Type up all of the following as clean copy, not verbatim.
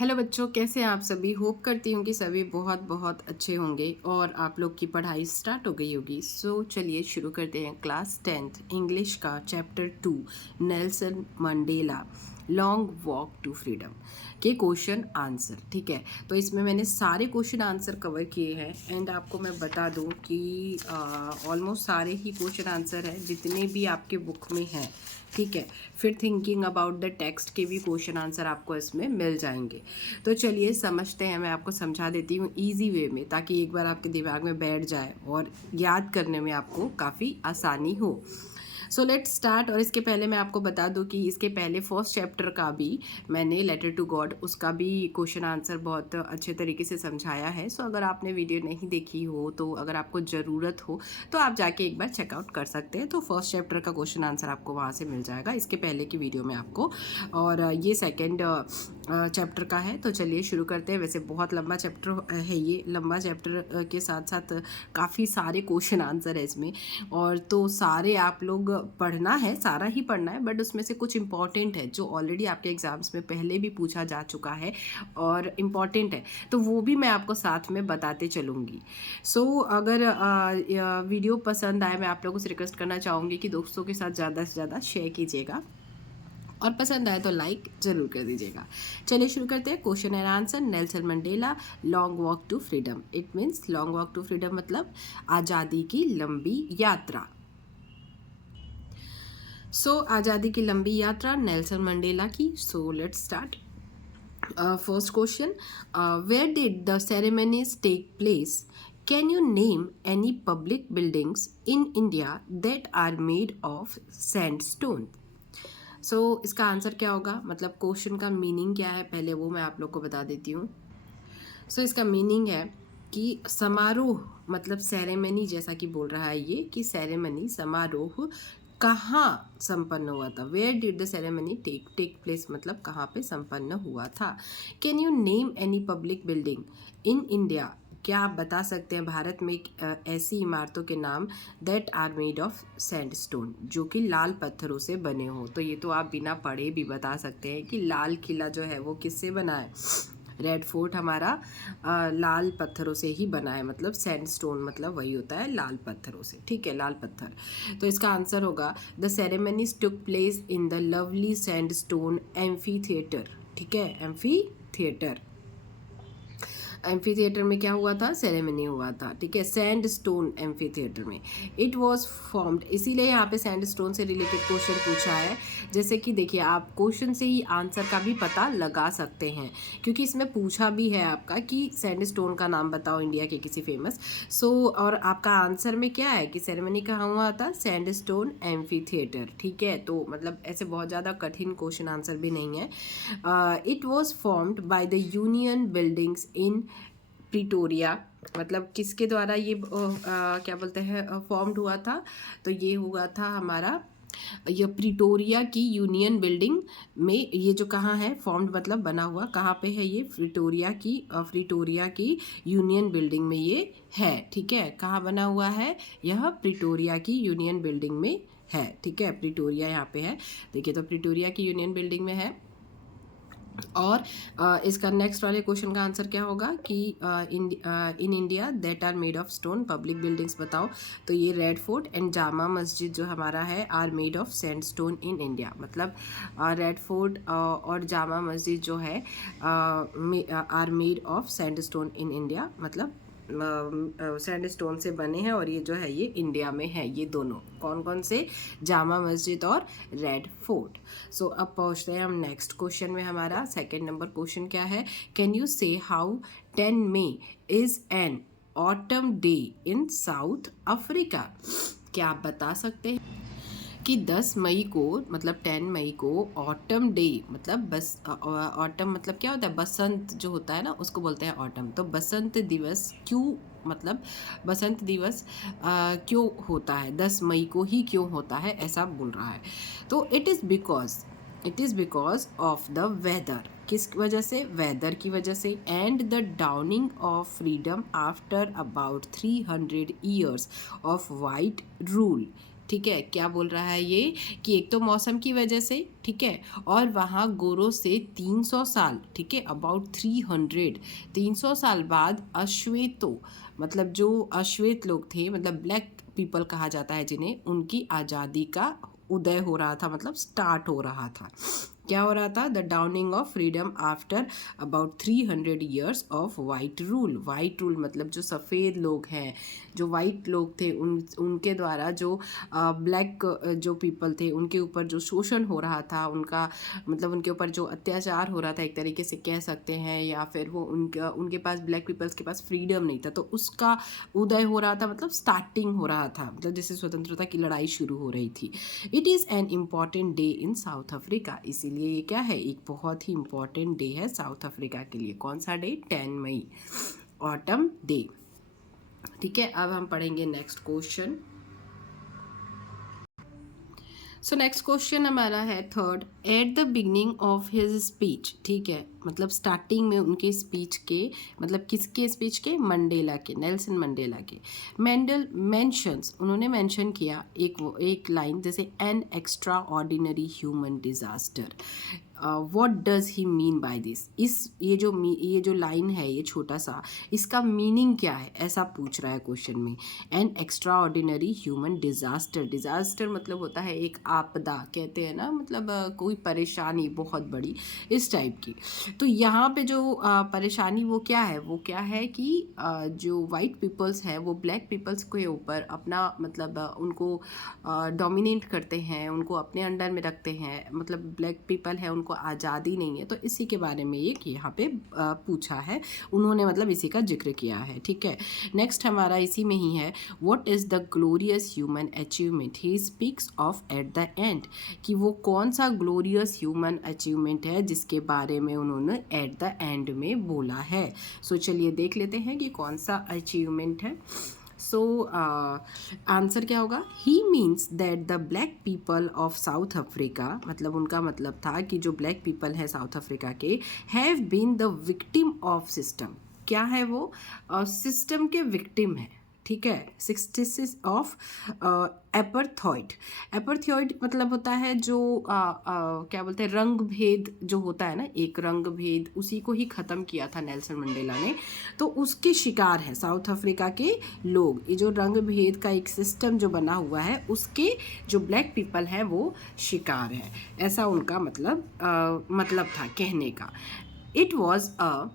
Hello बच्चों, कैसे हैं आप सभी। होप करती हूँ कि सभी बहुत बहुत अच्छे होंगे और आप लोग की पढ़ाई स्टार्ट हो गई होगी। सो चलिए शुरू करते हैं क्लास 10th इंग्लिश का chapter 2 Nelson Mandela long walk to freedom के क्वेश्चन आंसर। ठीक है, तो इसमें मैंने सारे क्वेश्चन आंसर कवर किए हैं एंड आपको मैं बता दूं कि ऑलमोस्ट सारे ही क्वेश्चन आंसर हैं जितने भी आपके बुक में हैं। ठीक है, फिर थिंकिंग अबाउट द टेक्स्ट के भी क्वेश्चन आंसर आपको इसमें मिल जाएंगे। तो चलिए समझते हैं, मैं आपको समझा देती हूँ इजी वे में, ताकि एक बार आपके दिमाग में बैठ जाए और याद करने में आपको काफ़ी आसानी हो। सो लेट्स स्टार्ट। और इसके पहले मैं आपको बता दूं कि इसके पहले फर्स्ट चैप्टर का भी मैंने लेटर टू गॉड उसका भी क्वेश्चन आंसर बहुत अच्छे तरीके से समझाया है। सो अगर आपने वीडियो नहीं देखी हो, तो अगर आपको ज़रूरत हो तो आप जाके एक बार चेकआउट कर सकते हैं। तो फर्स्ट चैप्टर का क्वेश्चन आंसर आपको वहाँ से मिल जाएगा इसके पहले की वीडियो में आपको। और ये सेकेंड चैप्टर का है। तो चलिए शुरू करते हैं। वैसे बहुत लंबा चैप्टर है ये, लंबा चैप्टर के साथ साथ काफ़ी सारे क्वेश्चन आंसर है इसमें। और तो सारे आप लोग पढ़ना है, सारा ही पढ़ना है, बट उसमें से कुछ इंपॉर्टेंट है जो ऑलरेडी आपके एग्जाम्स में पहले भी पूछा जा चुका है और इम्पॉर्टेंट है, तो वो भी मैं आपको साथ में बताते चलूँगी। सो अगर वीडियो पसंद आए, मैं आप लोगों से रिक्वेस्ट करना चाहूँगी कि दोस्तों के साथ ज़्यादा से ज़्यादा शेयर कीजिएगा और पसंद आए तो लाइक ज़रूर कर दीजिएगा। चलिए शुरू करते हैं। Question and answer. Nelson Mandela long walk to freedom. It means long walk to freedom मतलब आज़ादी की लंबी यात्रा। सो आज़ादी की लंबी यात्रा नेल्सन मंडेला की। So let's start. First question, where did the ceremonies take place? Can you name any public buildings in India that are made of sandstone? So इसका आंसर क्या होगा, मतलब क्वेश्चन का मीनिंग क्या है, पहले वो मैं आप लोग को बता देती हूँ। सो इसका मीनिंग है कि समारोह, मतलब सेरेमनी, जैसा कि बोल रहा है ये कि सेरेमनी, समारोह कहाँ संपन्न हुआ था। Where did the ceremony take place मतलब कहाँ पे संपन्न हुआ था। Can you name any public building in India? क्या आप बता सकते हैं भारत में ऐसी इमारतों के नाम that are made of sandstone, जो कि लाल पत्थरों से बने हो? तो ये तो आप बिना पढ़े भी बता सकते हैं कि लाल किला जो है वो किससे बना है। रेड फोर्ट हमारा लाल पत्थरों से ही बना है, मतलब सैंडस्टोन मतलब वही होता है लाल पत्थरों से। ठीक है, लाल पत्थर। तो इसका आंसर होगा the ceremonies took place in the lovely sandstone amphi theatre. ठीक है, एम्फी थिएटर। एम्फी थिएटर में क्या हुआ था, सेरेमनी हुआ था। ठीक है, सैंड स्टोन एम्फी थिएटर में। इट वॉज फॉर्म्ड, इसीलिए यहाँ पे सैंड स्टोन से रिलेटेड क्वेश्चन पूछा है। जैसे कि देखिए, आप क्वेश्चन से ही आंसर का भी पता लगा सकते हैं, क्योंकि इसमें पूछा भी है आपका कि सैंड स्टोन का नाम बताओ इंडिया के किसी फेमस। सो और आपका आंसर में क्या है कि सेरेमनी कहाँ हुआ था, सैंड स्टोन एम्फी थिएटर। ठीक है, तो मतलब ऐसे बहुत ज़्यादा कठिन क्वेश्चन आंसर भी नहीं है। It was formed by the union buildings in Pretoria, मतलब किसके द्वारा ये क्या बोलते हैं फॉर्म्ड हुआ था। तो ये हुआ था हमारा ये प्रिटोरिया की यूनियन बिल्डिंग में। ये जो कहाँ है फॉर्म्ड मतलब बना हुआ, कहाँ पे है ये, प्रिटोरिया की यूनियन बिल्डिंग में ये है। ठीक है, कहाँ बना हुआ है, यह प्रिटोरिया की यूनियन बिल्डिंग में है। ठीक है, प्रिटोरिया यहाँ पे है, देखिए, तो प्रिटोरिया की यूनियन बिल्डिंग में है। और इसका नेक्स्ट वाले क्वेश्चन का आंसर क्या होगा कि in India that are made of stone, public buildings बताओ। तो ये red fort and Jama Masjid जो हमारा है are made of sandstone in India, मतलब रेड फोर्ट और जामा मस्जिद जो है are made of sandstone in India, मतलब सैंडस्टोन से बने हैं और ये जो है ये इंडिया में है। ये दोनों कौन कौन से, जामा मस्जिद और रेड फोर्ट। सो अब पहुंचते हैं हम नेक्स्ट क्वेश्चन में। हमारा सेकंड नंबर क्वेश्चन क्या है, can you say how 10 May is an autumn day in South Africa? क्या आप बता सकते हैं कि 10 मई को, मतलब 10 मई को ऑटम डे, मतलब बस ऑटम मतलब क्या होता है, बसंत जो होता है ना उसको बोलते हैं ऑटम। तो बसंत दिवस क्यों, मतलब बसंत दिवस क्यों होता है, 10 मई को ही क्यों होता है, ऐसा बोल रहा है। तो it is because of the weather, किस वजह से, वेदर की वजह से, and the dawning of freedom after about 300 years of white rule. ठीक है, क्या बोल रहा है ये कि एक तो मौसम की वजह से, ठीक है, और वहाँ गोरों से 300 साल, ठीक है, अबाउट 300 साल बाद अश्वेतों, मतलब जो अश्वेत लोग थे, मतलब ब्लैक पीपल कहा जाता है जिन्हें, उनकी आज़ादी का उदय हो रहा था, मतलब स्टार्ट हो रहा था। क्या हो रहा था? The dawning of freedom after about 300 years of white rule. White rule मतलब जो सफ़ेद लोग हैं, जो वाइट लोग थे, उनके द्वारा जो ब्लैक जो पीपल थे उनके ऊपर जो शोषण हो रहा था, उनका मतलब उनके ऊपर जो अत्याचार हो रहा था एक तरीके से कह सकते हैं, या फिर वो उनके पास, ब्लैक पीपल्स के पास फ्रीडम नहीं था, तो उसका उदय हो रहा था, मतलब स्टार्टिंग हो रहा था, मतलब जैसे स्वतंत्रता की लड़ाई शुरू हो रही थी। It is an important day in South Africa, इसीलिए ये क्या है, एक बहुत ही इम्पॉर्टेंट डे है साउथ अफ्रीका के लिए। कौन सा डे? 10 मई, ऑटम डे। ठीक है, अब हम पढ़ेंगे next question. So next question हमारा है third, at the beginning of his speech, ठीक है, मतलब स्टार्टिंग में उनके स्पीच के, मतलब किसके स्पीच के? मंडेला के, नेल्सन मंडेला के। मेंडल मेंशंस, उन्होंने मेंशन किया एक लाइन, जैसे an extra ordinary human disaster. What does he mean by this? ये जो लाइन है, ये छोटा सा, इसका मीनिंग क्या है, ऐसा पूछ रहा है क्वेश्चन में। An extra ordinary human disaster, disaster मतलब होता है एक आपदा, कहते हैं ना, मतलब कोई परेशानी बहुत बड़ी, इस टाइप की। तो यहाँ पे जो परेशानी वो क्या है, कि जो वाइट पीपल्स हैं वो ब्लैक पीपल्स के ऊपर अपना, मतलब उनको डोमिनेट करते हैं, उनको अपने अंडर में रखते हैं, मतलब ब्लैक पीपल है उनको आज़ादी नहीं है। तो इसी के बारे में एक यहाँ पे पूछा है उन्होंने, मतलब इसी का जिक्र किया है। ठीक है, नेक्स्ट हमारा इसी में ही है, what is the glorious human achievement he speaks of at the end, कि वो कौन सा ग्लोरियस ह्यूमन अचीवमेंट है जिसके बारे में उन्होंने एट द एंड में बोला है। सो चलिए देख लेते हैं कि कौन सा अचीवमेंट है। सो आंसर क्या होगा? He means that the black people of South Africa, मतलब उनका मतलब था कि जो ब्लैक पीपल है साउथ अफ्रीका के, have been the victim of system. क्या है वो? सिस्टम के विक्टिम है। ठीक है, 66 ऑफ एपरथॉइड। एपरथॉइड मतलब होता है जो क्या बोलते हैं, रंग भेद जो होता है ना, एक रंग भेद, उसी को ही ख़त्म किया था नेल्सन मंडेला ने। तो उसके शिकार है साउथ अफ्रीका के लोग। ये जो रंग भेद का एक सिस्टम जो बना हुआ है, उसके जो ब्लैक पीपल है वो शिकार है, ऐसा उनका मतलब था कहने का। इट वॉज अ,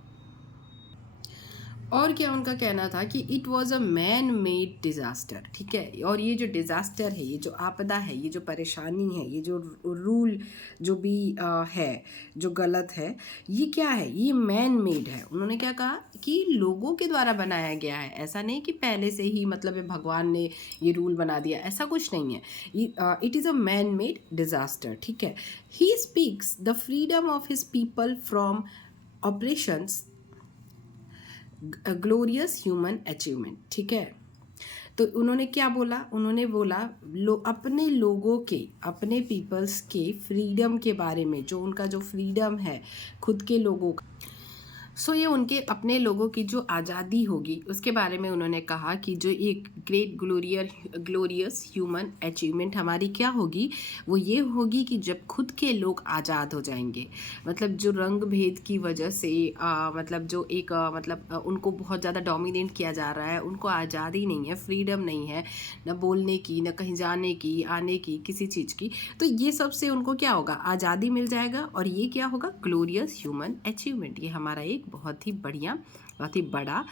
और क्या उनका कहना था कि it was a man made disaster. ठीक है, और ये जो डिज़ास्टर है, ये जो आपदा है, ये जो परेशानी है, ये जो रूल जो भी है जो गलत है, ये क्या है? ये मैन मेड है। उन्होंने क्या कहा कि लोगों के द्वारा बनाया गया है, ऐसा नहीं कि पहले से ही मतलब भगवान ने ये रूल बना दिया, ऐसा कुछ नहीं है। It is a man made disaster. ठीक है, he speaks the freedom of his people from operations glorious human achievement. ठीक है, तो उन्होंने क्या बोला? उन्होंने बोला अपने लोगों के, अपने पीपल्स के फ्रीडम के बारे में, जो उनका जो फ्रीडम है खुद के लोगों का, सो ये उनके अपने लोगों की जो आज़ादी होगी उसके बारे में उन्होंने कहा कि जो एक ग्रेट ग्लोरियस ह्यूमन अचीवमेंट हमारी क्या होगी, वो ये होगी कि जब खुद के लोग आज़ाद हो जाएंगे। मतलब जो रंग भेद की वजह से मतलब जो एक उनको बहुत ज़्यादा डोमिनेट किया जा रहा है, उनको आज़ादी नहीं है, फ्रीडम नहीं है, न बोलने की, न कहीं जाने की, आने की, किसी चीज़ की। तो ये सब से उनको क्या होगा? आज़ादी मिल जाएगा, और ये क्या होगा? Glorious human achievement. ये हमारा एक बहुत ही बड़ा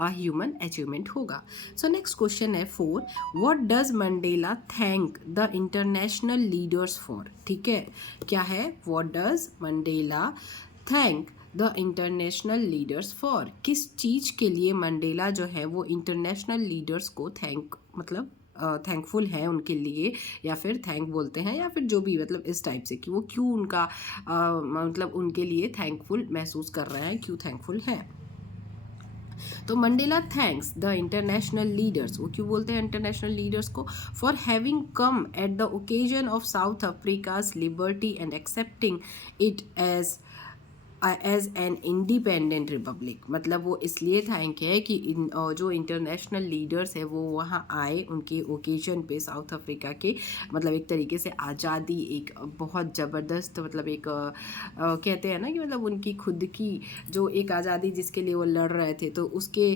ह्यूमन अचीवमेंट होगा। सो नेक्स्ट क्वेश्चन है 4, what does Mandela thank the international leaders for? ठीक है, क्या है? What does Mandela thank the international leaders for? किस चीज़ के लिए मंडेला जो है वो इंटरनेशनल लीडर्स को थैंकफुल है उनके लिए, या फिर थैंक बोलते हैं, या फिर जो भी, मतलब इस टाइप से कि वो क्यों उनका मतलब उनके लिए थैंकफुल महसूस कर रहे हैं, क्यों थैंकफुल है। तो Mandela thanks the international leaders, वो क्यों बोलते हैं इंटरनेशनल लीडर्स को? For having come at the occasion of South Africa's liberty and accepting it as as an independent republic, मतलब वो इसलिए थैंक है कि जो इंटरनेशनल लीडर्स है वो वहाँ आए उनके ओकेजन पे साउथ अफ्रीका के, मतलब एक तरीके से आज़ादी, एक बहुत ज़बरदस्त, मतलब एक कहते हैं ना कि मतलब उनकी खुद की जो एक आज़ादी जिसके लिए वो लड़ रहे थे, तो उसके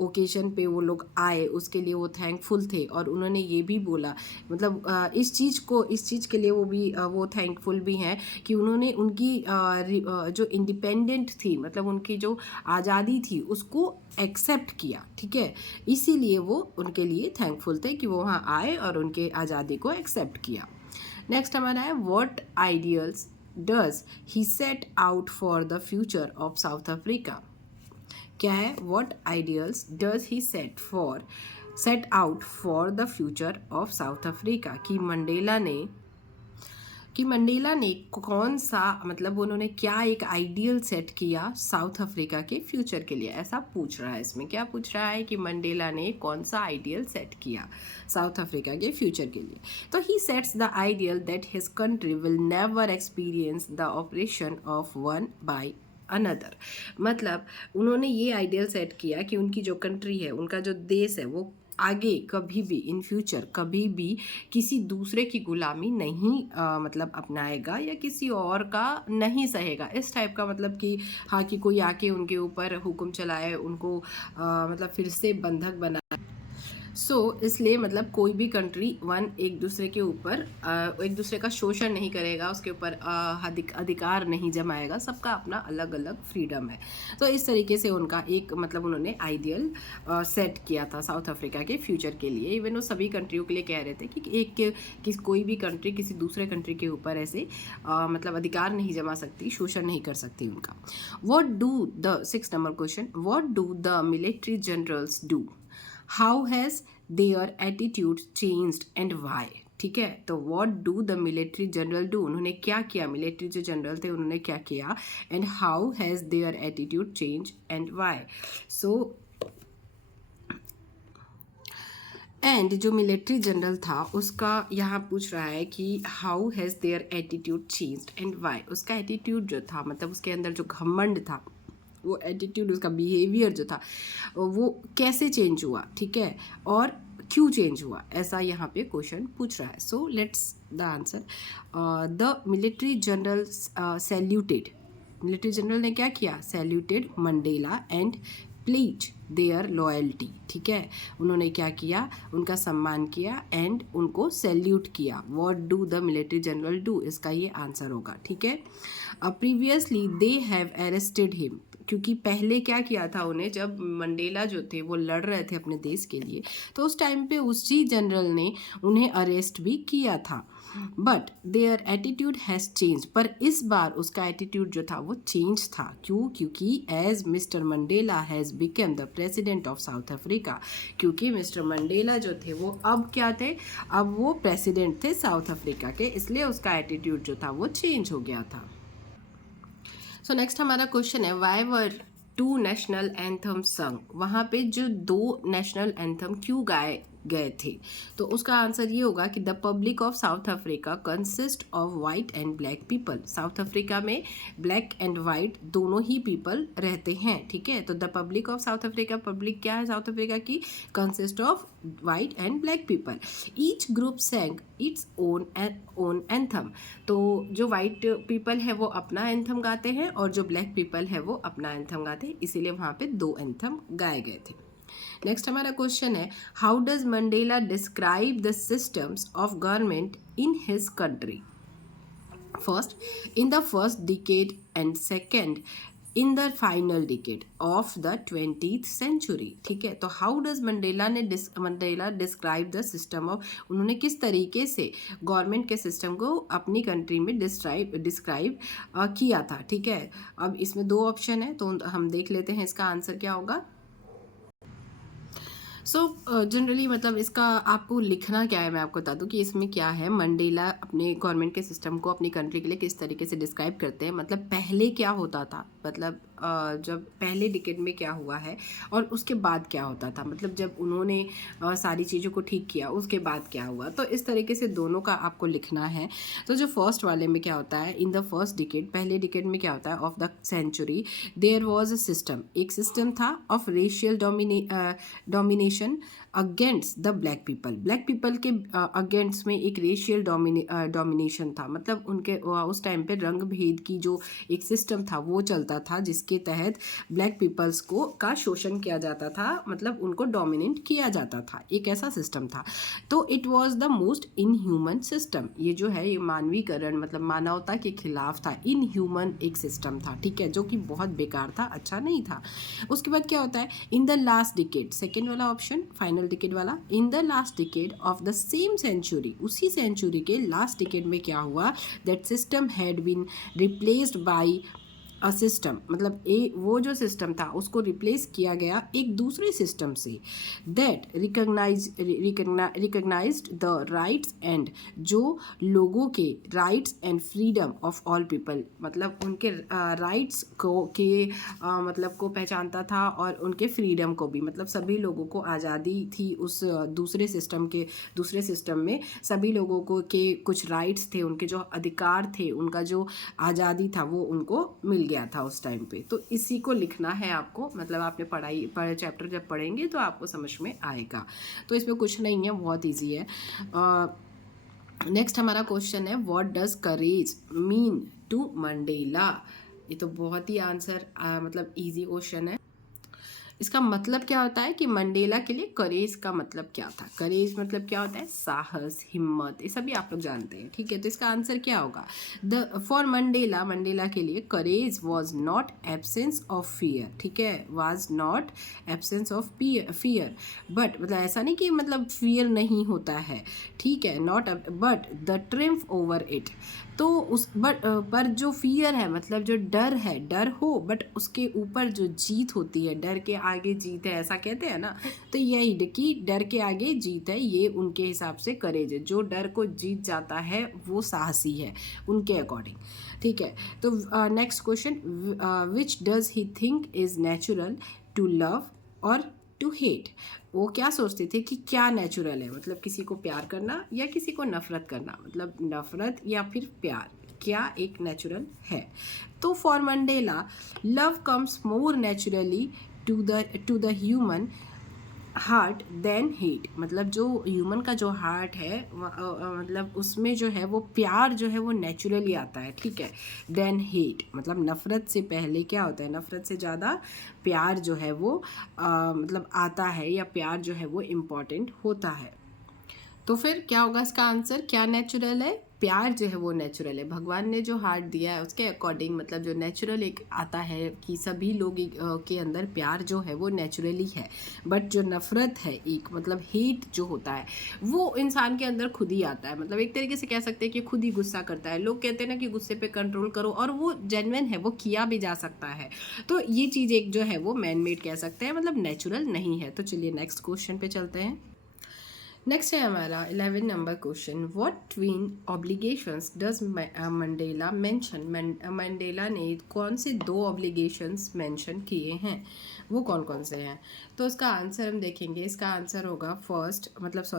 ओकेजन पे वो लोग आए, उसके लिए वो थैंकफुल थे। और उन्होंने ये भी बोला, मतलब इस चीज़ के लिए वो भी वो थैंकफुल भी हैं कि उन्होंने उनकी जो इंडिपेंडेंट थी, मतलब उनकी जो आज़ादी थी उसको एक्सेप्ट किया, ठीक है। इसीलिए वो उनके लिए थैंकफुल थे कि वो वहाँ आए और उनके आज़ादी को एक्सेप्ट किया। नेक्स्ट हमारा है what ideals does he set out for the future of South Africa. क्या है? What ideals does he set out for the future of South Africa, कि मंडेला ने कौन सा, मतलब उन्होंने क्या एक आइडियल सेट किया साउथ अफ्रीका के फ्यूचर के लिए, ऐसा पूछ रहा है। इसमें क्या पूछ रहा है कि मंडेला ने कौन सा आइडियल सेट किया साउथ अफ्रीका के फ्यूचर के लिए। तो he sets the ideal that his country will never experience the operation of one by another, मतलब उन्होंने ये आइडियल सेट किया कि उनकी जो कंट्री है, उनका जो देश है, वो आगे कभी भी इन फ्यूचर कभी भी किसी दूसरे की गुलामी नहीं मतलब अपनाएगा या किसी और का नहीं सहेगा, इस टाइप का, मतलब कि हाँ कि कोई आके उनके ऊपर हुक्म चलाए, उनको मतलब फिर से बंधक बनाए। इसलिए मतलब कोई भी कंट्री एक दूसरे के ऊपर एक दूसरे का शोषण नहीं करेगा, उसके ऊपर अधिकार नहीं जमाएगा, सबका अपना अलग अलग फ्रीडम है। तो इस तरीके से उनका एक, मतलब उन्होंने आइडियल सेट किया था साउथ अफ्रीका के फ्यूचर के लिए। इवन वो सभी कंट्रियों के लिए कह रहे थे कि कोई भी कंट्री किसी दूसरे कंट्री के ऊपर ऐसे मतलब अधिकार नहीं जमा सकती, शोषण नहीं कर सकती उनका। What do the 6 number question, what do the military generals do, how has their attitude changed and why. ठीक है, तो what do the military general do, उन्होंने क्या किया, मिलिट्री जो जनरल थे उन्होंने क्या किया, and how has their attitude change and why. And जो मिलिट्री जनरल था उसका यहाँ पूछ रहा है कि how has their attitude changed and why, उसका एटीट्यूड जो था, मतलब उसके अंदर जो घमंड था, वो एटीट्यूड, उसका बिहेवियर जो था वो कैसे चेंज हुआ, ठीक है, और क्यों चेंज हुआ, ऐसा यहाँ पे क्वेश्चन पूछ रहा है। So let's the answer, the military general saluted, military general ने क्या किया, saluted Mandela and please their loyalty, ठीक है, उन्होंने क्या किया, उनका सम्मान किया एंड उनको सैल्यूट किया। What do the military general do, इसका ये आंसर होगा, ठीक है। Previously they have arrested him, क्योंकि पहले क्या किया था उन्हें, जब मंडेला जो थे वो लड़ रहे थे अपने देश के लिए, तो उस टाइम पे उसी जनरल ने उन्हें अरेस्ट भी किया था। But their attitude has change, पर इस बार उसका एटीट्यूड जो था वो चेंज था। क्यों? क्योंकि as Mister Mandela has become the president of South Africa, क्योंकि मिस्टर मंडेला जो थे वो अब क्या थे, अब वो प्रेसिडेंट थे साउथ अफ्रीका के, इसलिए उसका एटीट्यूड जो था वो चेंज हो गया था। सो नेक्स्ट हमारा क्वेश्चन है, वाई वर 2 नेशनल एंथम संग, वहाँ पे जो 2 नेशनल एंथम क्यों गाए गए थे, तो उसका आंसर ये होगा कि the public of South Africa consist of white and black people, south Africa में ब्लैक एंड वाइट दोनों ही पीपल रहते हैं, ठीक है। तो the public of South Africa, public क्या है साउथ अफ्रीका की, consist of white and black people, each group सैंग its own anthem, तो जो वाइट पीपल है वो अपना एंथम गाते हैं और जो ब्लैक पीपल है वो अपना एंथम गाते हैं, इसीलिए वहाँ पे 2 एंथम गाए गए थे। नेक्स्ट हमारा क्वेश्चन है, how does Mandela describe the systems of government in his country, first in the first decade and second in the final decade of the 20th century, ठीक है। तो how does Mandela describe the system of, उन्होंने किस तरीके से government के system को अपनी कंट्री में डिस्क्राइब किया था, ठीक है। अब इसमें 2 ऑप्शन है, तो हम देख लेते हैं इसका आंसर क्या होगा। जनरली मतलब इसका आपको लिखना क्या है, मैं आपको बता दूं कि इसमें क्या है, मंडेला अपने गवर्नमेंट के सिस्टम को अपनी कंट्री के लिए किस तरीके से डिस्क्राइब करते हैं। मतलब पहले क्या होता था, मतलब जब पहले डिकेड में क्या हुआ है और उसके बाद क्या होता था, मतलब जब उन्होंने सारी चीज़ों को ठीक किया उसके बाद क्या हुआ। तो इस तरीके से दोनों का आपको लिखना है। तो जो फर्स्ट वाले में क्या होता है, इन द फर्स्ट डिकेड, पहले डिकेड में क्या होता है, of the century there was a system, एक सिस्टम था of racial domination against the black people, black people के अगेंस्ट में एक रेशियल डोमिनेशन था, मतलब उनके उस टाइम पे रंग भेद की जो एक सिस्टम था वो चलता था, जिसके तहत ब्लैक पीपल्स को का शोषण किया जाता था, मतलब उनको डोमिनेट किया जाता था, एक ऐसा सिस्टम था। तो it was the most inhuman system, ये जो है ये मानवीकरण मतलब मानवता के खिलाफ था, इनह्यूमन एक सिस्टम था, ठीक है, जो कि बहुत बेकार था, अच्छा नहीं था। उसके बाद क्या होता है, in the last decade, second वाला ऑप्शन फाइनल डिकेड वाला, in the last decade of the same century, उसी सेंचुरी के लास्ट डिकेड में क्या हुआ, that system had been replaced by a system, मतलब वो जो सिस्टम था उसको रिप्लेस किया गया एक दूसरे सिस्टम से, that recognised the rights and, जो लोगों के rights and freedom of all people, मतलब उनके राइट्स को मतलब को पहचानता था और उनके फ्रीडम को भी, मतलब सभी लोगों को आज़ादी थी उस दूसरे सिस्टम में सभी लोगों को के कुछ राइट्स थे, उनके जो अधिकार थे, उनका जो आज़ादी था वो उनको मिल गया था उस टाइम पे। तो इसी को लिखना है आपको, मतलब आपने चैप्टर जब पढ़ेंगे तो आपको समझ में आएगा। तो इसमें कुछ नहीं है, बहुत ईजी है। नेक्स्ट हमारा क्वेश्चन है, what does courage mean to Mandela. ये तो बहुत ही आंसर मतलब इजी क्वेश्चन है। इसका मतलब क्या होता है कि मंडेला के लिए करेज का मतलब क्या था, करेज मतलब क्या होता है, साहस, हिम्मत, ये सभी आप लोग जानते हैं, ठीक है। तो इसका आंसर क्या होगा, फॉर मंडेला के लिए courage was not absence of fear, ठीक है, was not absence of fear, but मतलब ऐसा नहीं कि मतलब फियर नहीं होता है, ठीक है, not but the triumph over it. तो उस पर जो फियर है मतलब जो डर है, डर हो बट उसके ऊपर जो जीत होती है, डर के आगे जीत है, ऐसा कहते हैं ना, तो यही कि डर के आगे जीत है, ये उनके हिसाब से करेज है, जो डर को जीत जाता है वो साहसी है उनके अकॉर्डिंग, ठीक है। तो next question, which does he think is natural to love और टू हेट, वो क्या सोचते थे कि क्या नेचुरल है, मतलब किसी को प्यार करना या किसी को नफरत करना, मतलब नफरत या फिर प्यार, क्या एक नेचुरल है। तो for Mandela love comes more naturally to the human heart than hate, मतलब जो ह्यूमन का जो हार्ट है मतलब उसमें जो है वो प्यार जो है वो नेचुरली आता है, ठीक है, देन हेट, मतलब नफ़रत से पहले क्या होता है, नफ़रत से ज़्यादा प्यार जो है वो मतलब आता है, या प्यार जो है वो इम्पॉर्टेंट होता है। तो फिर क्या होगा इसका आंसर, क्या नेचुरल है, प्यार जो है वो नेचुरल है, भगवान ने जो हार्ट दिया है उसके अकॉर्डिंग, मतलब जो नेचुरल एक आता है कि सभी लोग के अंदर प्यार जो है वो नेचुरली है, बट जो नफ़रत है एक मतलब हेट जो होता है वो इंसान के अंदर खुद ही आता है, मतलब एक तरीके से कह सकते हैं कि खुद ही गुस्सा करता है। लोग कहते हैं ना कि गुस्से पे कंट्रोल करो, और वो जेन्युइन है, वो किया भी जा सकता है। तो ये चीज़ एक जो है वो मैन मेड कह सकते हैं, मतलब नेचुरल नहीं है। तो चलिए नेक्स्ट क्वेश्चन पे चलते हैं। नेक्स्ट है हमारा 11 number question, what twin obligations does Mandela mention, Mandela ने कौन से दो ऑब्लिगेशंस मेंशन किए हैं, वो कौन कौन से हैं। तो इसका आंसर हम देखेंगे, इसका आंसर होगा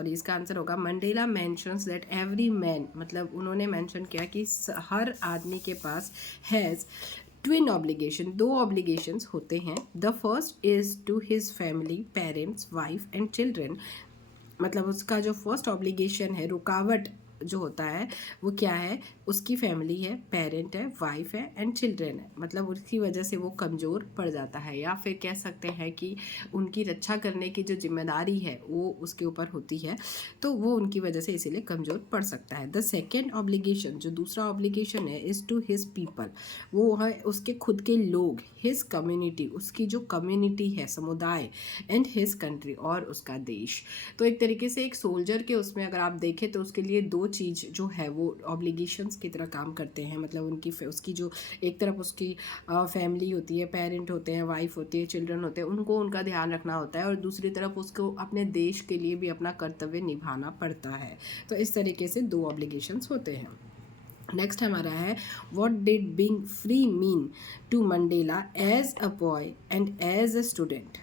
इसका आंसर होगा Mandela mentions that every man, मतलब उन्होंने मेंशन किया कि हर आदमी के पास हैज़ ट्विन ऑब्लिगेशन, दो ऑब्लिगेशंस होते हैं। The first is to his family, parents, wife and children, मतलब उसका जो फर्स्ट ऑब्लिगेशन है, रुकावट जो होता है वो क्या है, उसकी फैमिली है, पेरेंट है, वाइफ है एंड चिल्ड्रन है, मतलब उसकी वजह से वो कमज़ोर पड़ जाता है, या फिर कह सकते हैं कि उनकी रक्षा करने की जो जिम्मेदारी है वो उसके ऊपर होती है, तो वो उनकी वजह से इसीलिए कमज़ोर पड़ सकता है। द सेकेंड ऑब्लिगेशन, जो दूसरा ऑब्लिगेशन है, इज़ टू हिज पीपल, वो है उसके खुद के लोग, हिज कम्युनिटी, उसकी जो कम्युनिटी है, समुदाय, एंड हिज कंट्री, और उसका देश। तो एक तरीके से एक सोल्जर के उसमें अगर आप देखें तो उसके लिए दो चीज़ जो है वो ऑब्लिगेशंस की तरह काम करते हैं, मतलब उसकी जो एक तरफ उसकी फैमिली होती है, पेरेंट होते हैं, वाइफ होती है, चिल्ड्रन होते हैं, उनको उनका ध्यान रखना होता है, और दूसरी तरफ उसको अपने देश के लिए भी अपना कर्तव्य निभाना पड़ता है। तो इस तरीके से दो ऑब्लिगेशंस होते हैं। नेक्स्ट हमारा है what did being free mean to Mandela as a boy and as a student.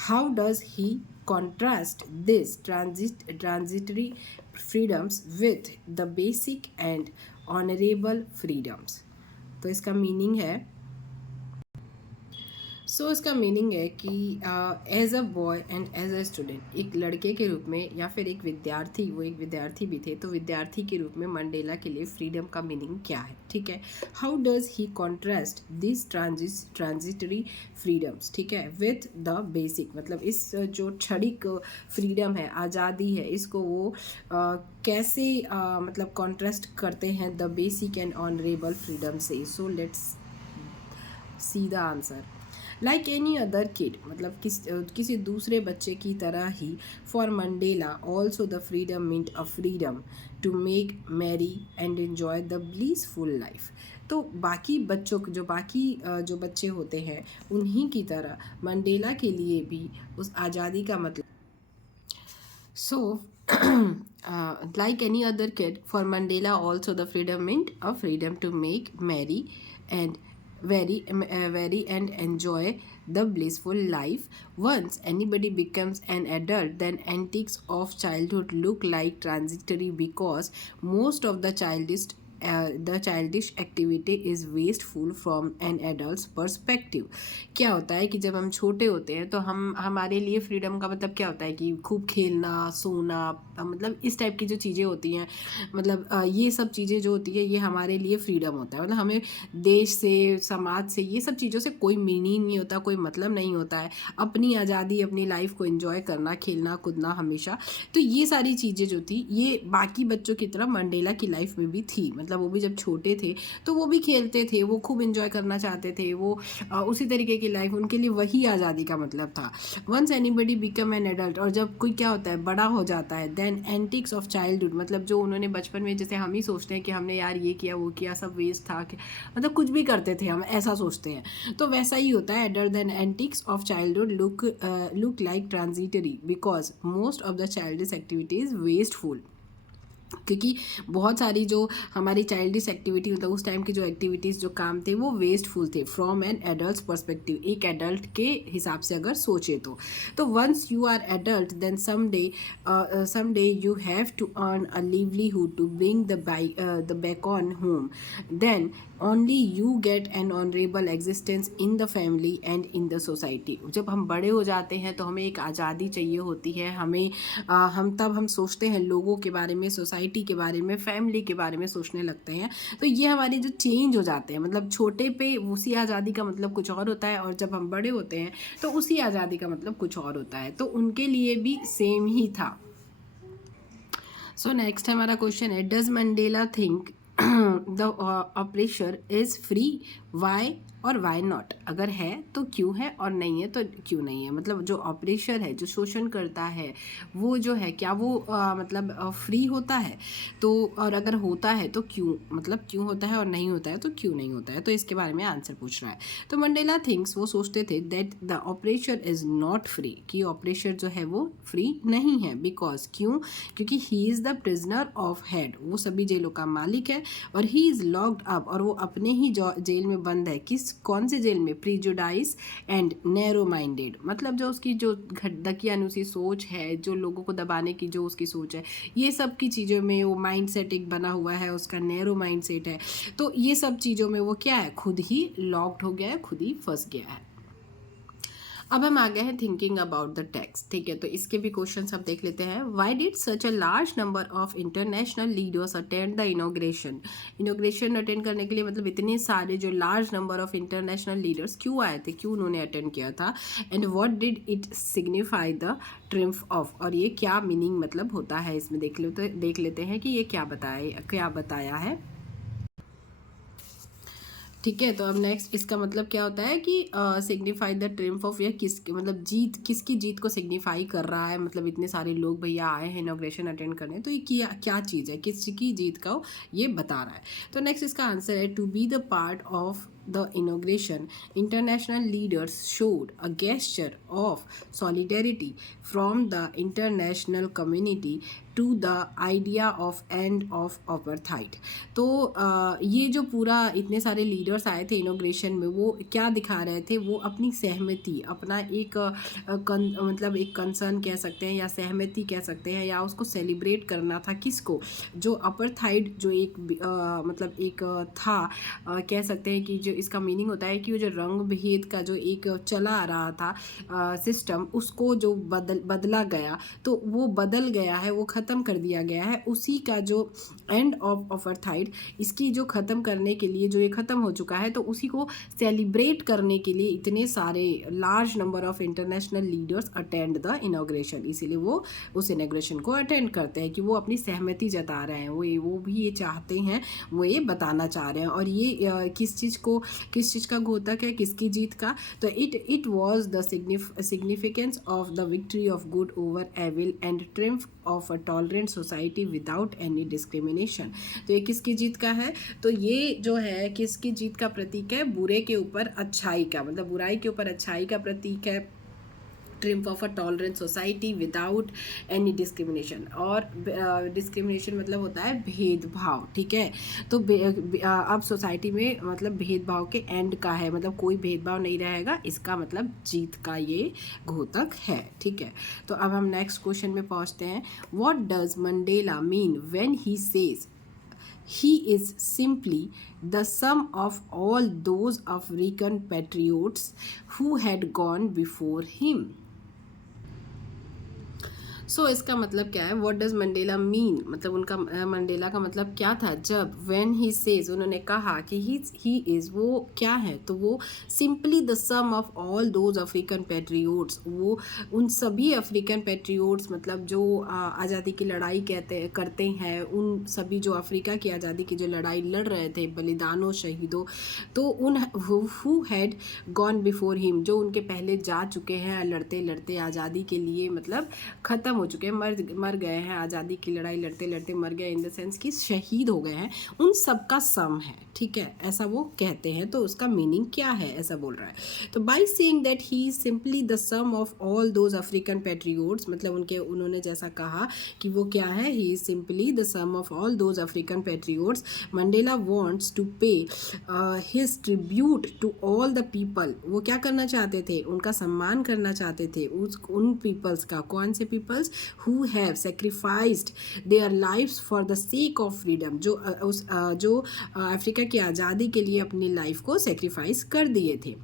How does he contrast these transitory freedoms with the basic and honorable freedoms? तो इसका मीनिंग है, इसका मीनिंग है कि as a boy and as a student, एक लड़के के रूप में या फिर एक विद्यार्थी, वो एक विद्यार्थी भी थे, तो विद्यार्थी के रूप में मंडेला के लिए फ्रीडम का मीनिंग क्या है. ठीक है, how does he contrast this transitory freedoms, ठीक है, विथ द बेसिक, मतलब इस जो क्षणिक फ्रीडम है, आज़ादी है, इसको वो कैसे मतलब कॉन्ट्रास्ट करते हैं the basic and honourable freedom से. So let's see the answer. Like any other kid, मतलब किसी दूसरे बच्चे की तरह ही, for Mandela also the freedom meant a freedom to make marry and enjoy the blissful life. तो बाकी बच्चों जो बच्चे होते हैं उन्हीं की तरह मंडेला के लिए भी उस आज़ादी का मतलब. So, like any other kid, for Mandela also the freedom meant a freedom to make merry and vary and enjoy the blissful life. Once anybody becomes an adult, then antics of childhood look like transitory because most of the childish activity is wasteful from an adult's perspective. क्या होता है कि जब हम छोटे होते हैं तो हमारे लिए फ्रीडम का मतलब क्या होता है कि खूब खेलना, सोना, मतलब इस टाइप की जो चीज़ें होती हैं, मतलब ये सब चीज़ें जो होती है ये हमारे लिए फ्रीडम होता है. मतलब हमें देश से, समाज से, ये सब चीज़ों से कोई मीनिंग नहीं होता, कोई मतलब नहीं होता है. अपनी आज़ादी, अपनी लाइफ को एंजॉय करना, खेलना कूदना हमेशा. तो ये सारी चीज़ें जो थी ये बाकी बच्चों की तरह मंडेला की लाइफ में भी थी. मतलब वो भी जब छोटे थे तो वो भी खेलते थे, वो खूब एंजॉय करना चाहते थे, वो उसी तरीके की लाइफ, उनके लिए वही आज़ादी का मतलब था. Once anybody become an adult, और जब कोई क्या होता है, बड़ा हो जाता है, देन एंटिक्स ऑफ चाइल्डहुड, मतलब जो उन्होंने बचपन में, जैसे हम ही सोचते हैं कि हमने यार ये किया वो किया, सब वेस्ट था, कि मतलब कुछ भी करते थे हम, ऐसा सोचते हैं. तो वैसा ही होता है. Other then antics of childhood look like transitory because most of the childish activities wasteful. क्योंकि बहुत सारी जो हमारी चाइल्डिश एक्टिविटी, मतलब उस टाइम की जो एक्टिविटीज़, जो काम थे, वो वेस्टफुल थे फ्रॉम एन एडल्ट पर्सपेक्टिव, एक एडल्ट के हिसाब से अगर सोचे तो once you are adult then some day you have to earn a livelihood to bring the back on home. Then only you get an honourable existence in the family and in the society. जब हम बड़े हो जाते हैं तो हमें एक आज़ादी चाहिए होती है, हम सोचते हैं लोगों के बारे में, सोसाइटी के बारे में, फैमिली के बारे में सोचने लगते हैं. तो ये हमारे जो चेंज हो जाते हैं, मतलब छोटे पे उसी आज़ादी का मतलब कुछ और होता है, और जब हम बड़े होते हैं तो उसी आज़ादी का मतलब कुछ और होता है. तो उनके लिए भी सेम ही था. सो नेक्स्ट हमारा क्वेश्चन है, does Mandela think the oppressor is free, why or why not. अगर है तो क्यों है, और नहीं है तो क्यों नहीं है. मतलब जो ऑपरेशर है, जो शोषण करता है, वो जो है क्या वो मतलब फ्री होता है, तो और अगर होता है तो क्यों, मतलब क्यों होता है, और नहीं होता है तो क्यों नहीं होता है. तो इसके बारे में आंसर पूछ रहा है. तो मंडेला थिंक्स, वो सोचते थे, that the oppressor is not free, कि ऑपरेशर जो है वो फ्री नहीं है. बिकॉज, क्यों, क्योंकि he is the prisoner of head, वो सभी जेलों का मालिक है, और ही इज़ लॉक्ड अप, और वो अपने ही जेल में बंद है. कौन से जेल में, प्रीजुडाइज एंड नैरो माइंडेड, मतलब जो उसकी जो दकियानुसी सोच है, जो लोगों को दबाने की जो उसकी सोच है, ये सब की चीज़ों में वो माइंड सेट एक बना हुआ है, उसका नैरो माइंड सेट है. तो ये सब चीज़ों में वो क्या है, खुद ही लॉक्ड हो गया है, खुद ही फंस गया है. अब हम आ गए हैं थिंकिंग अबाउट द टेक्स्ट. ठीक है, तो इसके भी क्वेश्चन अब देख लेते हैं. Why did such a large number of international leaders attend the inauguration attend करने के लिए, मतलब इतने सारे जो large number of international leaders क्यों आए थे, क्यों उन्होंने अटेंड किया था. And what did it signify the triumph of, और ये क्या मीनिंग मतलब होता है इसमें, देख लेते हैं कि ये क्या बताया है. ठीक है, तो अब नेक्स्ट इसका मतलब क्या होता है कि सिग्निफाई द ट्रिम्फ ऑफ, या मतलब किसकी जीत को सिग्निफाई कर रहा है. मतलब इतने सारे लोग भैया आए हैं इनॉग्रेशन अटेंड करने, तो ये क्या चीज़ है, किसकी जीत का ये बता रहा है. तो नेक्स्ट इसका आंसर है, to be the part of the inauguration, international leaders showed a gesture of solidarity from the international community to the idea of end of apartheid. तो ये जो पूरा इतने सारे लीडर्स आए थे इनोग्रेशन में, वो क्या दिखा रहे थे, वो अपनी सहमति, अपना एक मतलब एक कंसर्न कह सकते हैं या सहमति कह सकते हैं, या उसको सेलिब्रेट करना था किसको, जो अपार्थाइड जो एक मतलब एक था, कह सकते हैं कि जो इसका मीनिंग होता है कि वो जो रंग भेद का जो एक चला आ रहा था सिस्टम, उसको जो बदला गया, तो वो बदल गया है, वो ख़त्म कर दिया गया है, उसी का जो एंड ऑफ अपार्थाइड, इसकी जो ख़त्म करने के लिए, जो ये ख़त्म हो चुका है, तो उसी को सेलिब्रेट करने के लिए इतने सारे large number of international leaders attend the inauguration, इसीलिए वो उस इनॉग्रेशन को अटेंड करते हैं कि वो अपनी सहमति जता रहे हैं, वो भी ये चाहते हैं, वो ये बताना चाह रहे हैं। और ये किस चीज़ का घोतक है, किसकी जीत का, तो it was the significance of the victory of good over evil and triumph of a tolerant society without any discrimination. तो ये किसकी जीत का है, तो ये जो है किसकी जीत का प्रतीक है, बुरे के ऊपर अच्छाई का, मतलब बुराई के ऊपर अच्छाई का प्रतीक है, triumph of a tolerant society without any discrimination. और डिस्क्रिमिनेशन मतलब होता है भेदभाव, ठीक है, तो अब सोसाइटी में मतलब भेदभाव के एंड का है, मतलब कोई भेदभाव नहीं रहेगा, इसका मतलब जीत का ये घोतक है, ठीक है। तो अब हम नेक्स्ट क्वेश्चन में पहुंचते हैं। What does Mandela mean when he says he is simply the sum of all those African patriots who had gone before him? सो इसका मतलब क्या है, व्हाट डज मंडेला मीन, मतलब उनका मंडेला का मतलब क्या था, जब व्हेन ही सेज, उन्होंने कहा कि ही इज़, वो क्या है, तो वो simply the sum of all those African patriots, वो उन सभी अफ्रीकन पैट्रियोट्स, मतलब जो आज़ादी की लड़ाई करते हैं, उन सभी जो अफ्रीका की आज़ादी की जो लड़ाई लड़ रहे थे, बलिदानों, शहीदों, तो उन who had gone before him, जो उनके पहले जा चुके हैं लड़ते लड़ते आज़ादी के लिए, मतलब ख़त्म हो चुके हैं, मर गए हैं, आज़ादी की लड़ाई लड़ते लड़ते मर गए, इन द सेंस कि शहीद हो गए हैं, उन सब का सम है, ठीक है, ऐसा वो कहते हैं। तो उसका मीनिंग क्या है, ऐसा बोल रहा है। तो by saying that he is simply the sum of all those African patriots, मतलब उन्होंने जैसा कहा कि वो क्या है, he is simply the sum of all those African patriots, Mandela wants to pay his tribute to all the people. वो क्या करना चाहते थे, उनका सम्मान करना चाहते थे, उन पीपल्स का, कौन से peoples, who have sacrificed their lives for the sake of freedom, जो अफ्रीका की आज़ादी के लिए अपनी लाइफ को सेक्रीफाइस कर दिए थे।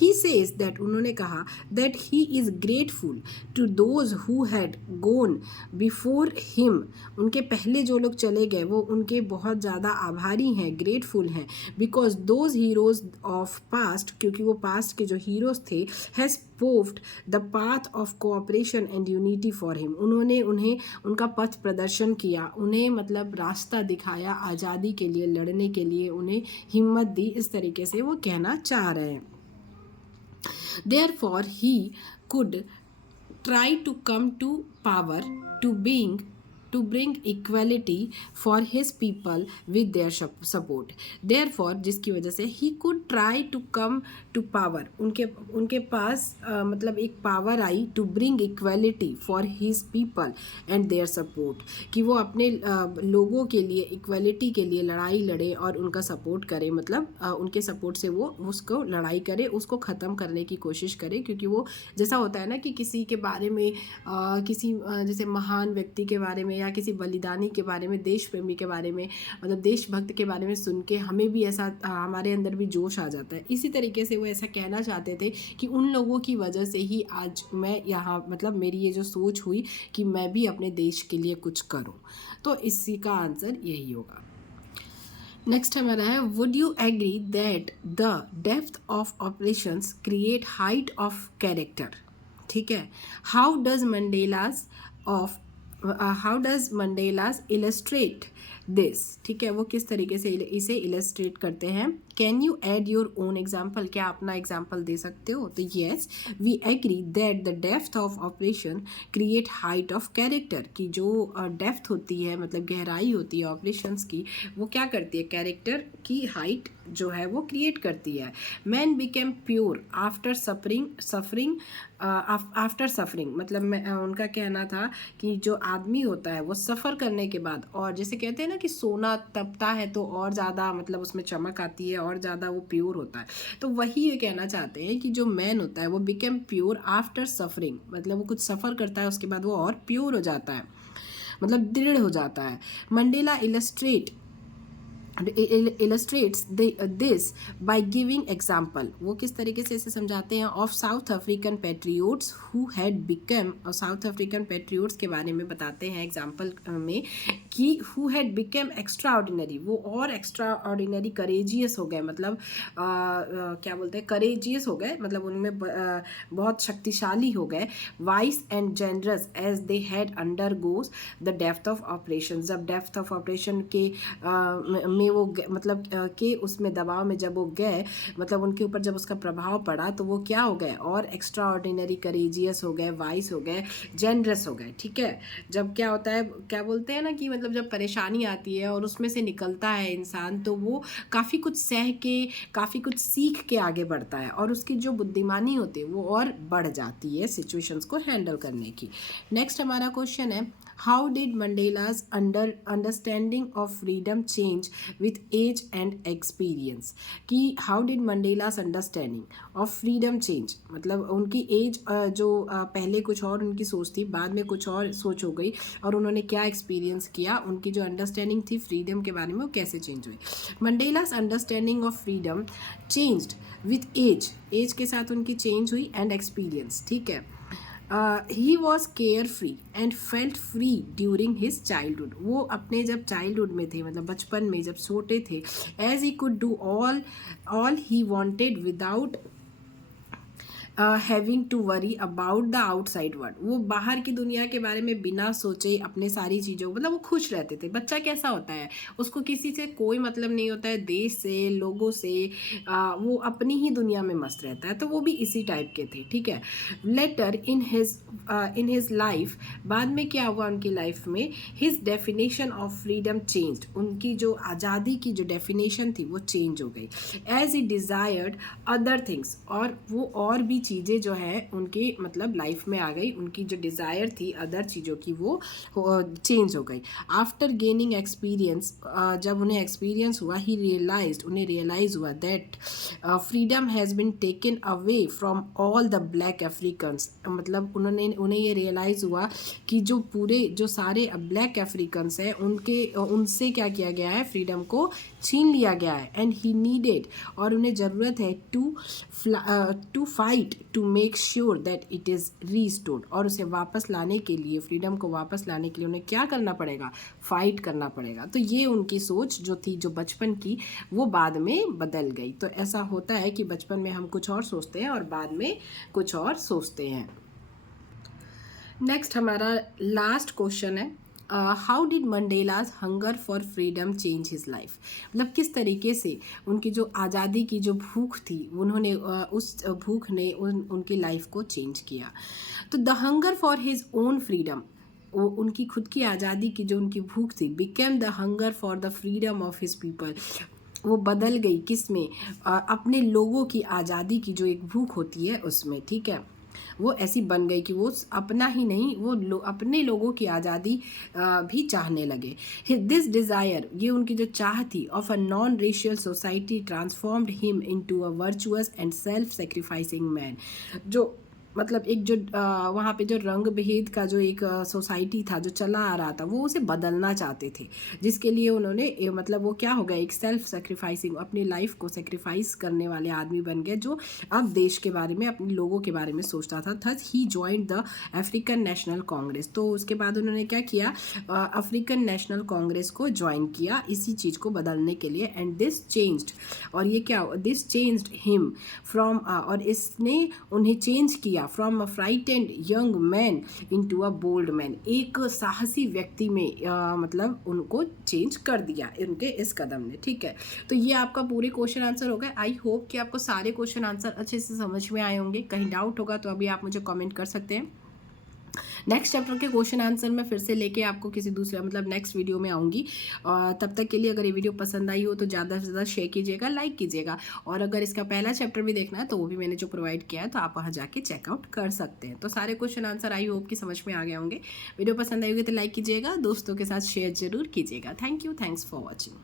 he says that, उन्होंने कहा that he is grateful to those who had gone before him, उनके पहले जो लोग चले गए वो उनके बहुत ज़्यादा आभारी हैं, ग्रेटफुल हैं, because those heroes of past, क्योंकि वो पास्ट के जो हीरोज़ थे, has paved the path of cooperation and unity for him, उन्होंने उनका पथ प्रदर्शन किया, उन्हें मतलब रास्ता दिखाया आज़ादी के लिए, लड़ने के लिए उन्हें हिम्मत दी, इस तरीके से वो कहना चाह रहे हैं। Therefore he could try to come to power to bring equality for his people with their support. Therefore, जिसकी वजह से he could try to come to power, उनके पास मतलब एक power I, to bring equality for his people and their support, कि वो अपने लोगों के लिए इक्वलिटी के लिए लड़ाई लड़े और उनका सपोर्ट करे, मतलब उनके सपोर्ट से वो उसको लड़ाई करे, उसको ख़त्म करने की कोशिश करे, क्योंकि वो जैसा होता है ना कि किसी के बारे में किसी जैसे महान व्यक्ति के बारे में या किसी बलिदानी के बारे में, देश प्रेमी के बारे में, मतलब देशभक्त के बारे में सुन के हमें भी ऐसा, हमारे अंदर भी जोश आ जाता है। इसी तरीके से वो ऐसा कहना चाहते थे कि उन लोगों की वजह से ही आज मैं यहाँ, मतलब मेरी ये जो सोच हुई कि मैं भी अपने देश के लिए कुछ करूँ। तो इसी का आंसर यही होगा। नेक्स्ट हमारा है, would you agree that the depth of operations create height of character, ठीक है। How does Mandela's illustrate this, ठीक है, वो किस तरीके से इसे इलस्ट्रेट करते हैं, can you add your own example, क्या अपना एग्जाम्पल दे सकते हो? तो yes, we agree that the depth of operation create height of character, की जो डेप्थ होती है मतलब गहराई होती है ऑपरेशंस की, वो क्या करती है, कैरेक्टर की हाइट जो है वो क्रिएट करती है. Man became pure after suffering after suffering, मतलब उनका कहना था कि जो आदमी होता है वो सफ़र करने के बाद, और जैसे कहते हैं ना कि सोना तपता है तो और ज़्यादा मतलब उसमें चमक आती है और ज़्यादा वो प्योर होता है, तो वही ये कहना चाहते हैं कि जो मैन होता है वो बिकेम प्योर आफ्टर सफरिंग, मतलब वो कुछ सफ़र करता है उसके बाद वो और प्योर हो जाता है, मतलब दृढ़ हो जाता है. Mandela illustrates this by giving example, वो किस तरीके से इसे समझाते हैं, of south African patriots who had become, और साउथ अफ्रीकन पेट्रियोट्स के बारे में बताते हैं एग्जाम्पल में कि who had become extra ordinary, वो और एक्स्ट्रा ऑर्डिनरी करेजियस हो गए, मतलब क्या बोलते हैं, करेजियस हो गए, मतलब उनमें बहुत शक्तिशाली हो गए. Wise and generous as they had undergoes the depth of operation, जब डेप्थ ऑफ ऑपरेशन के में वो मतलब के उसमें दबाव में जब वो गए, मतलब उनके ऊपर जब उसका प्रभाव पड़ा तो वो क्या हो गए, और एक्स्ट्रा ऑर्डिनरी करेजियस हो गए, वाइस हो गए, जेनरस हो गए. ठीक है, जब क्या होता है, क्या बोलते हैं ना कि मतलब जब परेशानी आती है और उसमें से निकलता है इंसान, तो वो काफ़ी कुछ सह के, काफ़ी कुछ सीख के आगे बढ़ता है, और उसकी जो बुद्धिमानी होती है वो और बढ़ जाती है सिचुएशंस को हैंडल करने की. नेक्स्ट हमारा क्वेश्चन है, how did Mandela's understanding of freedom change with age and experience, कि how did Mandela's understanding of freedom change, मतलब उनकी एज जो पहले कुछ और उनकी सोच थी, बाद में कुछ और सोच हो गई, और उन्होंने क्या एक्सपीरियंस किया, उनकी जो अंडरस्टैंडिंग थी फ्रीडम के बारे में वो कैसे चेंज हुई. Mandela's understanding of freedom changed with age के साथ उनकी चेंज हुई, एंड एक्सपीरियंस. ठीक है. He was carefree and felt free during his childhood, वो अपने जब चाइल्डहुड में थे, मतलब बचपन में जब छोटे थे, as he could do all he wanted without having to worry about the outside world, वो बाहर की दुनिया के बारे में बिना सोचे अपने सारी चीज़ों, मतलब वो खुश रहते थे. बच्चा कैसा होता है, उसको किसी से कोई मतलब नहीं होता है, देश से, लोगों से, वो अपनी ही दुनिया में मस्त रहता है, तो वो भी इसी टाइप के थे. ठीक है. लेटर इन हिज लाइफ, बाद में क्या हुआ उनकी लाइफ में, his definition of freedom changed, उनकी जो आज़ादी की जो डेफिनेशन थी वो चेंज हो गई. As he desired other things, और वो और भी चीज़ें जो है उनके मतलब लाइफ में आ गई, उनकी जो डिज़ायर थी अदर चीज़ों की वो चेंज हो गई. आफ्टर गेनिंग एक्सपीरियंस, जब उन्हें एक्सपीरियंस हुआ, उन्हें रियलाइज़ हुआ that freedom has been taken away from all the black Africans, मतलब उन्हें ये रियलाइज़ हुआ कि जो सारे ब्लैक अफ्रीकन्स हैं उनसे क्या किया गया है, फ्रीडम को छीन लिया गया है. एंड ही नीडेड, और उन्हें ज़रूरत है to fight to make sure that it is restored, और उसे वापस लाने के लिए, फ्रीडम को वापस लाने के लिए उन्हें क्या करना पड़ेगा, फाइट करना पड़ेगा. तो ये उनकी सोच जो थी, जो बचपन की, वो बाद में बदल गई. तो ऐसा होता है कि बचपन में हम कुछ और सोचते हैं और बाद में कुछ और सोचते हैं. नेक्स्ट हमारा लास्ट क्वेश्चन है, how did Mandela's hunger for freedom change his life, मतलब किस तरीके से उनकी जो आज़ादी की जो भूख थी उन्होंने उस भूख ने उनकी लाइफ को चेंज किया. तो the hunger for his own freedom, वो उनकी खुद की आज़ादी की जो उनकी भूख थी, became the hunger for the freedom of his people, वो बदल गई किस में, अपने लोगों की आज़ादी की जो एक भूख होती है उसमें. ठीक है, वो ऐसी बन गई कि वो अपना ही नहीं, वो अपने लोगों की आज़ादी भी चाहने लगे. दिस डिज़ायर, ये उनकी जो चाह थी, of a non racial society transformed him into a virtuous and self sacrificing man, जो मतलब एक जो वहाँ पे जो रंग भेद का जो एक सोसाइटी था जो चला आ रहा था, वो उसे बदलना चाहते थे, जिसके लिए उन्होंने मतलब वो क्या हो गया, एक सेल्फ सेक्रीफाइसिंग, अपनी लाइफ को सेक्रीफाइस करने वाले आदमी बन गए, जो अब देश के बारे में, अपने लोगों के बारे में सोचता था. Thus he joined the African national Congress, तो उसके बाद उन्होंने क्या किया, अफ्रीकन नेशनल कांग्रेस को ज्वाइन किया इसी चीज़ को बदलने के लिए. एंड दिस चेंज्ड, और ये क्या, दिस चेंज्ड हिम फ्रॉम, और इसने उन्हें चेंज किया दिया from a frightened young man into a bold man, एक साहसी व्यक्ति में मतलब उनको चेंज कर दिया उनके इस कदम ने। ठीक है, तो ये आपका पूरे क्वेश्चन आंसर हो गए। आई होप कि आपको सारे क्वेश्चन आंसर अच्छे से समझ में आए होंगे। कहीं डाउट होगा तो अभी आप मुझे कमेंट कर सकते हैं। नेक्स्ट चैप्टर के क्वेश्चन आंसर मैं फिर से लेके आपको किसी दूसरे मतलब नेक्स्ट वीडियो में आऊँगी। और तब तक के लिए अगर ये वीडियो पसंद आई हो तो ज़्यादा से ज़्यादा शेयर कीजिएगा, लाइक कीजिएगा, और अगर इसका पहला चैप्टर भी देखना है तो वो भी मैंने जो प्रोवाइड किया है तो आप वहाँ जाके चेकआउट कर सकते हैं। तो सारे क्वेश्चन आंसर आई होप कि समझ में आ गए होंगे। वीडियो पसंद आई होगी तो लाइक कीजिएगा, दोस्तों के साथ शेयर जरूर कीजिएगा। Thank you, thanks for watching.